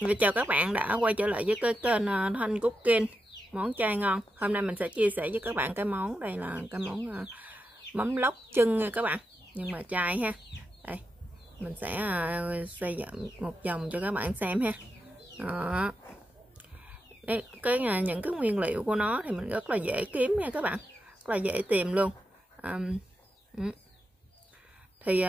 Chào các bạn đã quay trở lại với cái kênh Thanh Cooking món chay ngon. Hôm nay mình sẽ chia sẻ với các bạn cái món, đây là cái món mắm lóc chân nha các bạn, nhưng mà chay ha. Đây mình sẽ xoay một vòng cho các bạn xem ha. Đó. Đây, những cái nguyên liệu của nó thì mình rất là dễ kiếm nha các bạn, rất là dễ tìm luôn. Thì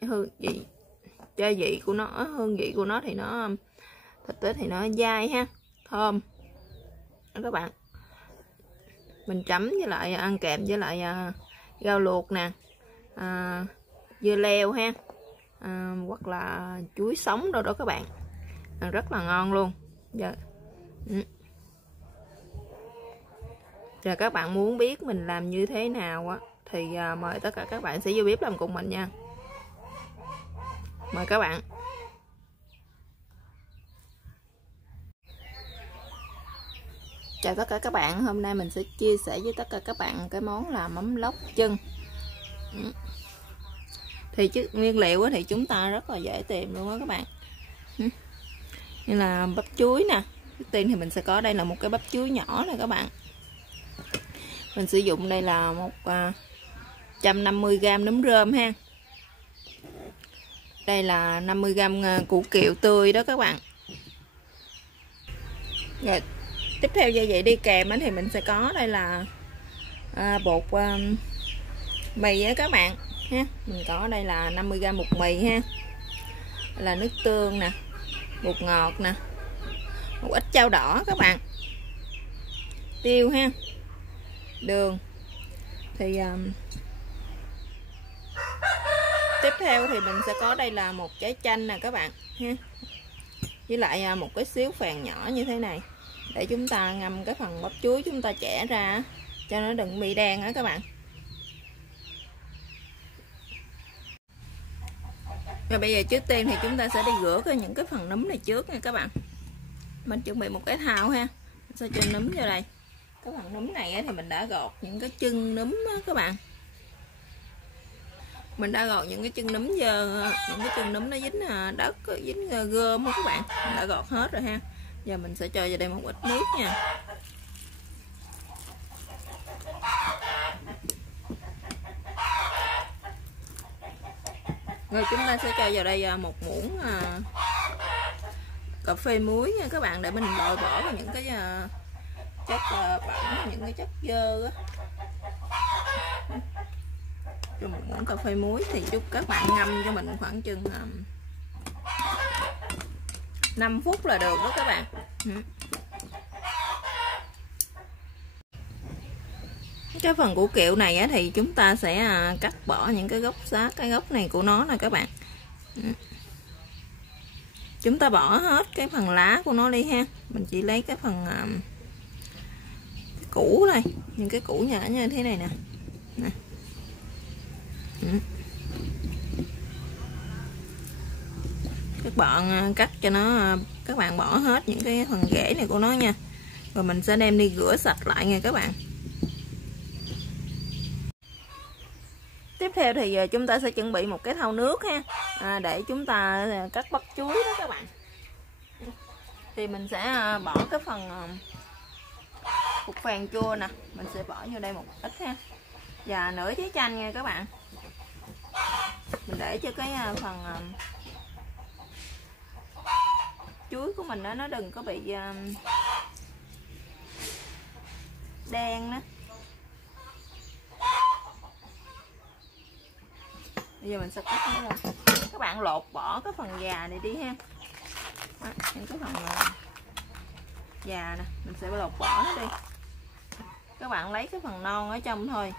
hương vị, gia vị của nó, hương vị của nó thì nó thịt thì nó dai ha, thơm đó các bạn. Mình chấm với lại ăn kèm với lại rau luộc nè, dưa leo ha, hoặc là chuối sống đâu đó các bạn, rất là ngon luôn. Giờ các bạn muốn biết mình làm như thế nào á thì mời tất cả các bạn sẽ vô bếp làm cùng mình nha. Mời các bạn. Chào tất cả các bạn, hôm nay mình sẽ chia sẻ với tất cả các bạn cái món là mắm lóc chân. Thì nguyên liệu thì chúng ta rất là dễ tìm luôn đó các bạn. Như là bắp chuối nè. Trước tiên thì mình sẽ có đây là một cái bắp chuối nhỏ nè các bạn. Mình sử dụng đây là 150g nấm rơm ha. Đây là 50g củ kiệu tươi đó các bạn. Rồi tiếp theo gia vị đi kèm thì mình sẽ có đây là bột mì á các bạn ha. Mình có đây là 50g bột mì ha, đây là nước tương nè, bột ngọt nè, một ít chao đỏ các bạn, tiêu ha, đường. Thì tiếp theo thì mình sẽ có đây là một trái chanh nè các bạn ha, với lại một cái xíu phèn nhỏ như thế này để chúng ta ngâm cái phần bắp chuối chúng ta chẻ ra cho nó đừng bị đen á các bạn. Rồi bây giờ trước tiên thì chúng ta sẽ đi rửa những cái phần nấm này trước nha các bạn. Mình chuẩn bị một cái thau ha, mình sẽ cho nấm vào đây. Cái phần nấm này thì mình đã gọt những cái chân nấm đó các bạn. Mình đã gọt những cái chân nấm dơ, những cái chân nấm nó dính đất, dính gơm đó các bạn. Mình đã gọt hết rồi ha. Giờ mình sẽ cho vào đây một ít nước nha. Rồi chúng ta sẽ cho vào đây một muỗng cà phê muối nha các bạn, để mình loại bỏ những cái chất bẩn, những cái chất dơ á. Cho một muỗng cà phê muối thì chúc các bạn ngâm cho mình khoảng chừng 5 phút là được đó các bạn. Cái phần củ kiệu này thì chúng ta sẽ cắt bỏ những cái gốc xát, cái gốc này của nó nè các bạn. Chúng ta bỏ hết cái phần lá của nó đi ha. Mình chỉ lấy cái phần củ thôi, những cái củ nhỏ như thế này nè. Các bạn cắt cho nó, các bạn bỏ hết những cái phần rễ này của nó nha. Rồi mình sẽ đem đi rửa sạch lại nha các bạn. Tiếp theo thì chúng ta sẽ chuẩn bị một cái thau nước ha, để chúng ta cắt bắp chuối đó các bạn. Thì mình sẽ bỏ cái phần bột phèn chua nè, mình sẽ bỏ vô đây một ít ha, và nửa trái chanh nha các bạn. Mình để cho cái phần chuối của mình đó nó đừng có bị đen đó. Bây giờ mình sẽ cắt nó ra. Các bạn lột bỏ cái phần già này đi ha. Đó, những cái phần già nè mình sẽ lột bỏ nó đi. Các bạn lấy cái phần non ở trong thôi.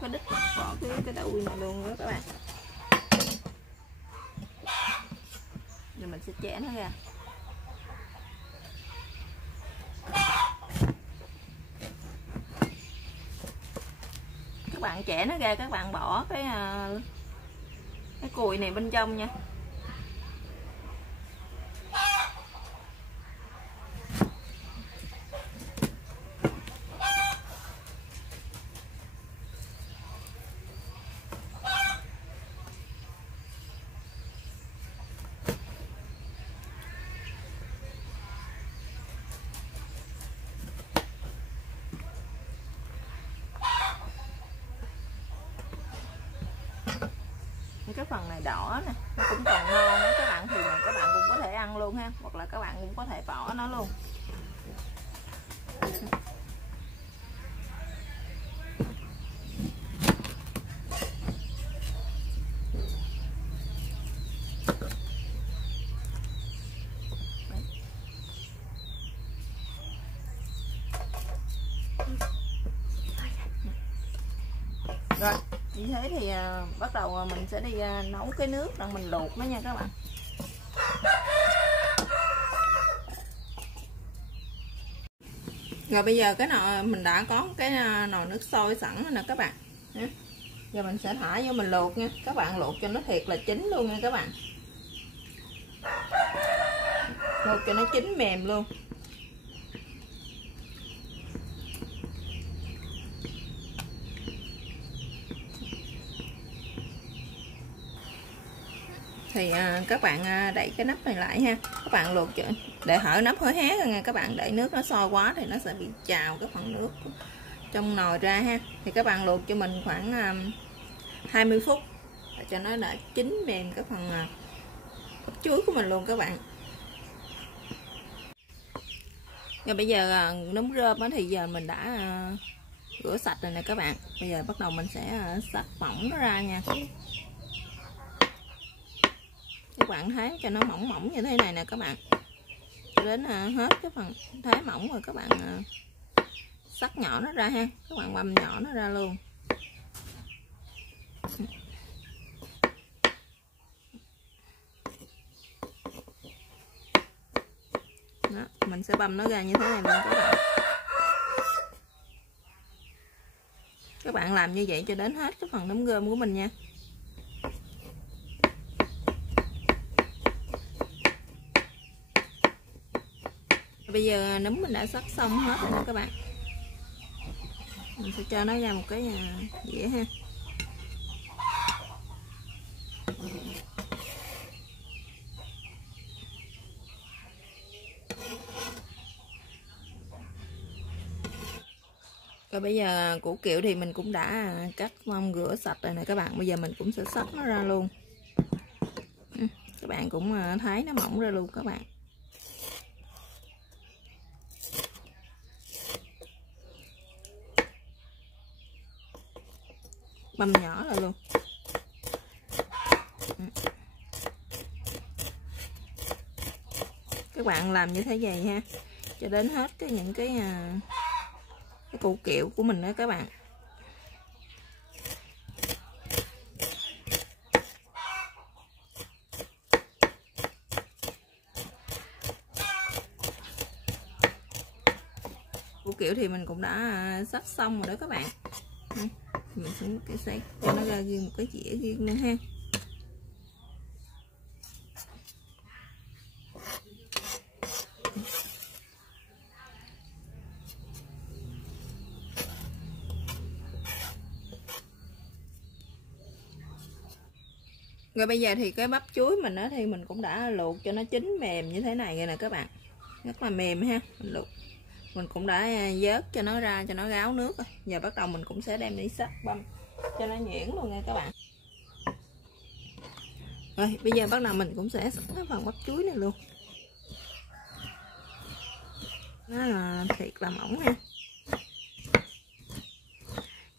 Cái đít, bỏ cái đuôi này luôn đó các bạn. Rồi mình sẽ chẻ nó ra. bạn chẻ nó ra, các bạn bỏ cái cùi này bên trong nha. Cái phần này đỏ nè, nó cũng còn ngon đó các bạn, thì các bạn cũng có thể ăn luôn ha, hoặc là các bạn cũng có thể bỏ nó luôn. Rồi, như thế thì bắt đầu mình sẽ đi nấu cái nước rồi mình luộc nó nha các bạn. Rồi bây giờ cái nồi mình đã có cái nồi nước sôi sẵn rồi nè các bạn. Giờ mình sẽ thả vô mình luộc nha. Các bạn luộc cho nó thiệt là chín luôn nha các bạn. Luộc cho nó chín mềm luôn. Thì các bạn đậy cái nắp này lại ha. Các bạn luộc để hở nắp hở hé rồi nha các bạn. Để nước nó sôi quá thì nó sẽ bị trào cái phần nước trong nồi ra ha. Thì các bạn luộc cho mình khoảng 20 phút để cho nó đã chín mềm cái phần bắp chuối của mình luôn các bạn. Rồi bây giờ nấm rơm thì giờ mình đã rửa sạch rồi nè các bạn. Bây giờ bắt đầu mình sẽ xắt mỏng nó ra nha. Các bạn thấy cho nó mỏng mỏng như thế này nè các bạn. Cho đến hết cái phần thái mỏng rồi các bạn xắt nhỏ nó ra ha. Các bạn băm nhỏ nó ra luôn. Đó, mình sẽ băm nó ra như thế này luôn các bạn. Các bạn làm như vậy cho đến hết cái phần nấm rơm của mình nha. Bây giờ nấm mình đã xắt xong hết rồi các bạn. Mình sẽ cho nó ra một cái dĩa ha. Rồi bây giờ củ kiệu thì mình cũng đã cắt mông rửa sạch rồi nè các bạn. Bây giờ mình cũng sẽ xắt nó ra luôn. Các bạn cũng thấy nó mỏng ra luôn các bạn. Băm nhỏ ra luôn. Các bạn làm như thế này ha, cho đến hết những cái củ kiệu của mình đó các bạn. Củ kiệu thì mình cũng đã xắt xong rồi đó các bạn. Mình sẽ cho nó ra riêng một cái dĩa riêng luôn ha. Rồi bây giờ thì cái bắp chuối mình đó thì mình cũng đã luộc cho nó chín mềm như thế này rồi nè các bạn. Rất là mềm ha. Mình luộc mình cũng đã vớt cho nó ra cho nó ráo nước rồi. Giờ bắt đầu mình cũng sẽ đem đi xắt băm cho nó nhuyễn luôn nha các bạn. Rồi bây giờ bắt đầu mình cũng sẽ xắt cái phần bắp chuối này luôn. Nó là thiệt là mỏng ha.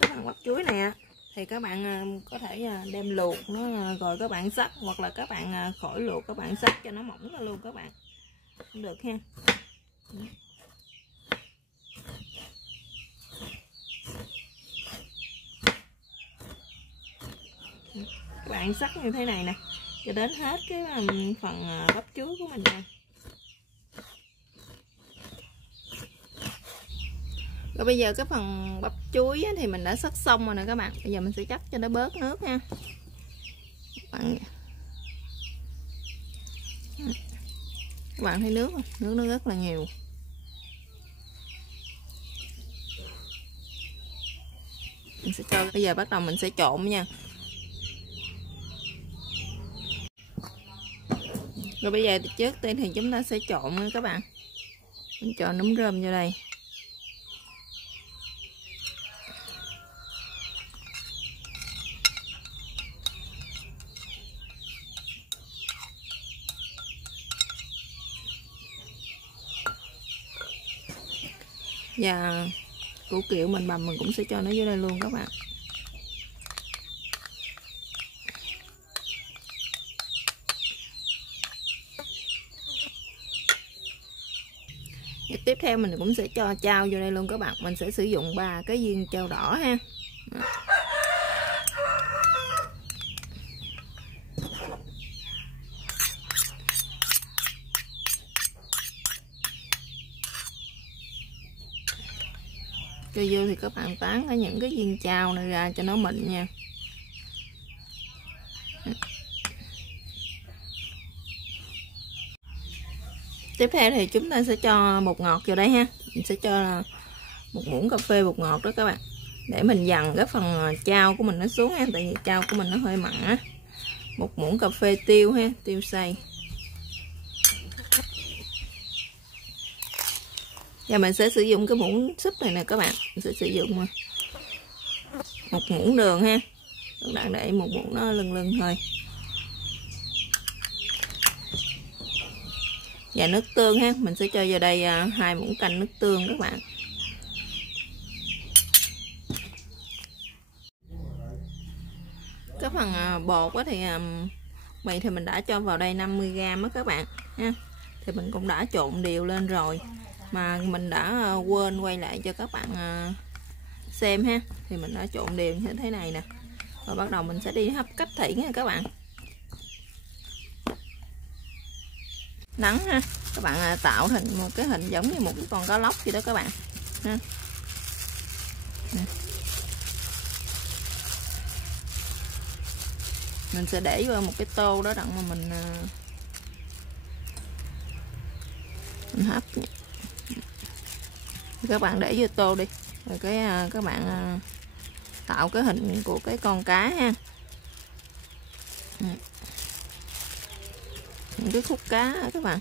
Cái phần bắp chuối này thì các bạn có thể đem luộc nó rồi các bạn xắt, hoặc là các bạn khỏi luộc các bạn xắt cho nó mỏng ra luôn các bạn cũng được ha. Các bạn xắt như thế này nè cho đến hết cái phần bắp chuối của mình nha. Rồi bây giờ cái phần bắp chuối thì mình đã xắt xong rồi nè các bạn. Bây giờ mình sẽ chắc cho nó bớt nước nha các bạn thấy nước không? Nước nó rất là nhiều. Mình sẽ cho, bây giờ bắt đầu mình sẽ trộn nha. Rồi bây giờ trước tiên thì chúng ta sẽ trộn nha các bạn. Mình cho nấm rơm vô đây. Và củ kiệu mình bằm mình cũng sẽ cho nó vô đây luôn các bạn. Và tiếp theo mình cũng sẽ cho chao vô đây luôn các bạn. Mình sẽ sử dụng 3 cái viên chao đỏ ha. Cho vô thì các bạn tán ở những cái viên chao này ra cho nó mịn nha. Tiếp theo thì chúng ta sẽ cho bột ngọt vào đây ha. Mình sẽ cho 1 muỗng cà phê bột ngọt đó các bạn. Để mình dằn cái phần chao của mình nó xuống ha. Tại vì chao của mình nó hơi mặn á. 1 muỗng cà phê tiêu ha, tiêu xay. Và mình sẽ sử dụng cái muỗng súp này nè các bạn. Mình sẽ sử dụng 1 muỗng đường ha. Các bạn để 1 muỗng nó lưng thôi. Và nước tương ha, mình sẽ cho vào đây 2 muỗng canh nước tương các bạn. Cái phần bột thì mì thì mình đã cho vào đây 50g á các bạn ha. Thì mình cũng đã trộn đều lên rồi. Mà mình đã quên quay lại cho các bạn xem ha. Thì mình đã trộn đều như thế này nè. Và bắt đầu mình sẽ đi hấp cách thủy nha các bạn. Nắng ha, các bạn tạo thành một cái hình giống như một cái con cá lóc gì đó các bạn ha. Mình sẽ để vào một cái tô đó đặng mà mình hấp. Các bạn để vô tô đi, rồi các bạn tạo cái hình của cái con cá ha. Những cái khúc cá đó các bạn.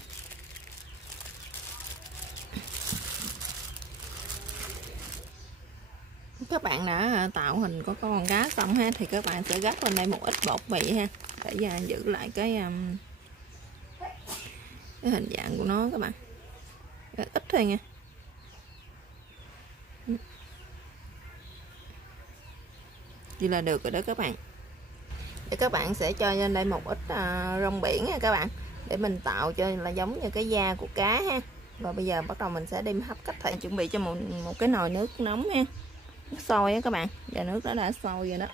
Các bạn đã tạo hình của con cá xong ha, thì các bạn sẽ rắc lên đây một ít bột mì ha, để giữ lại cái hình dạng của nó các bạn. Ít thôi nha. Vậy là được rồi đó các bạn. Để các bạn sẽ cho lên đây một ít rong biển nha các bạn, để mình tạo cho là giống như cái da của cá ha. Và bây giờ bắt đầu mình sẽ đem hấp cách thủy. Chuẩn bị cho một cái nồi nước nóng ha, nước sôi á các bạn. Và nước đó đã sôi rồi đó.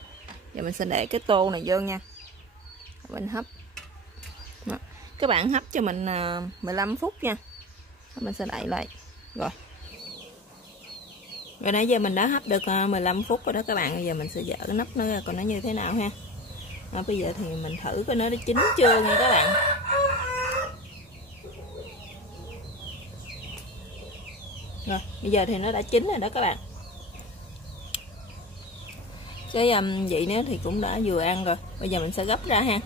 Giờ mình sẽ để cái tô này vô nha, mình hấp đó. Các bạn hấp cho mình 15 phút nha. Mình sẽ đậy lại rồi. Rồi nãy giờ mình đã hấp được 15 phút rồi đó các bạn. Bây giờ mình sẽ dỡ cái nắp nó ra coi nó như thế nào ha. Bây giờ thì mình thử coi nó đã chín chưa nha các bạn. Rồi bây giờ thì nó đã chín rồi đó các bạn. Cái vị nó thì cũng đã vừa ăn rồi. Bây giờ mình sẽ gấp ra ha.